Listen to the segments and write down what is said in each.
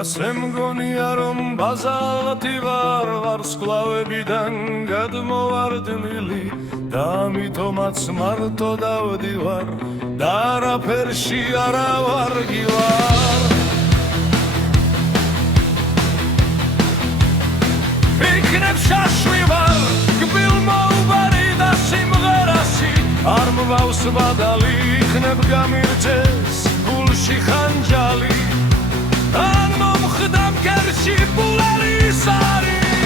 ასე მგონია რომ ბაზალათი ვარ სკლავებიდან გადმოვარდნილი და ამიტომაც მარტო დავდივარ და არაფერში არა ვარგივარ იქნებ შაშვი ვარ კბილ მოუბარი და სიმღერაში არ მვავს ბადალი იქნებ გამირჩეს გულში ხანჯალი ან მომხდამ კერში პულარის არის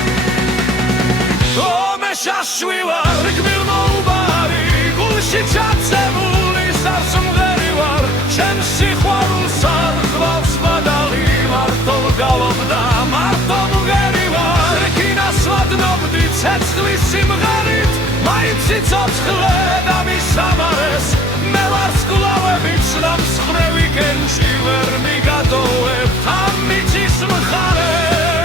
ომე შაშვი ვარ კბილ მოუბარი გულში ჩაცემული სასმღერი ვარ ჩემ სიყვარულს არ მვავს ბადალი მარტო გავობდა მარტო მღერი ვარ ვადნობდი ცეცხლის სიმღერით მაინც სიცოცხლე და მისამარეს მე ვარ სკლავებით ნამსხვრევი კენჭი ვერ მიგატოვებ ამ მიწის მხარეს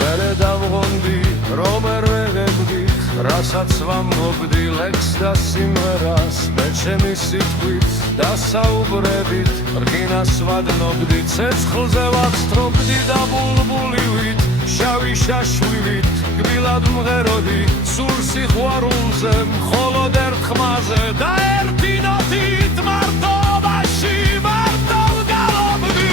მერე დავღონდი რომ ვერ ვეღებდით რასაც ვამბობდი ლექს და სიმღერას მე ჩემი სიტყვით დასაუბრებით რკინას ვადნობდი ცეცხლზე ვაცთრობდი და ბულბულივით შავი შაშვილით კბილად მღეროდი სულ სიყვარულზე მხოლოდ ერთ ხმაზე და ერთი ნოტით მარტობაში მარტო ვგალობდი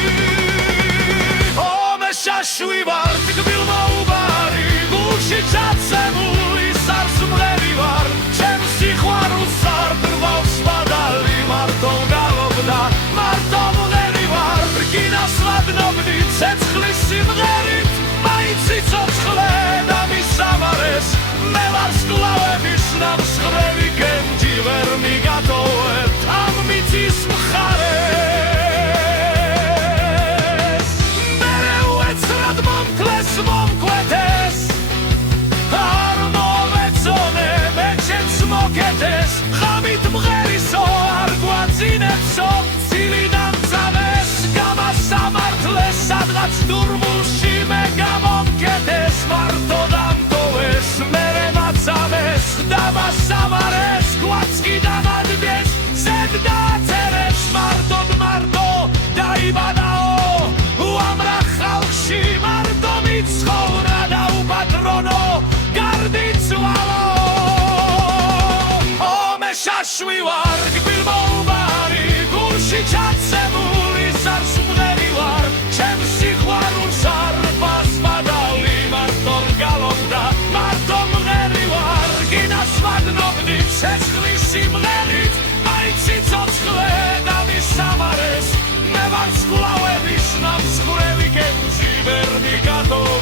ომე შაშვი ვარ კბილ მოუბარი გულში ჩაცემული სასმღერი ვარ ჩემ სიყვარულს არ გრვავს ბადალი მარტო ვგალობდა მარტო მღერი ვარ რკინას ვადნობდი ცეცხლის სიმღერით მაინც სიცოცხლე და მისამარეს მე ვარ სკლავების ნამსხვრევი კენჭი ვერ მიგატოვებ ამ მიწის მხარეს მერე უეცრად მომკლეს მომკვეთეს არ მომეწონე მე ჩემს მოკეთეს ღამით მღერისო არ გვაძინებსო ცილი დამწამეს გამასამართლეს სადღაც დურმულში მე გამომკეთეს მარტო დამტოვეს მერე მაცამეს დამასამარეს გვაცკი დამადგეს ზედ დააწერეს მარტოდ მარტო დაიბადაო უამრავ ხალხში მარტო მიცხოვრა და უპატრონო გარდიცვალო ომე შაშვი ვარ კბილ მოუბარი გულში ჩაცემული სასმღერი ვარ ჩემ სიყვარულს არ მვავს ბადალი მარტო ვგალობდა მარტო მღერი ვარ რკინას ვადნობდი ცეცხლის სიმღერით მაინც სიცოცხლე და მისამარეს მე ვარ სკლავების ნამსხვრევი კენჭი ვერ მიგატოვებ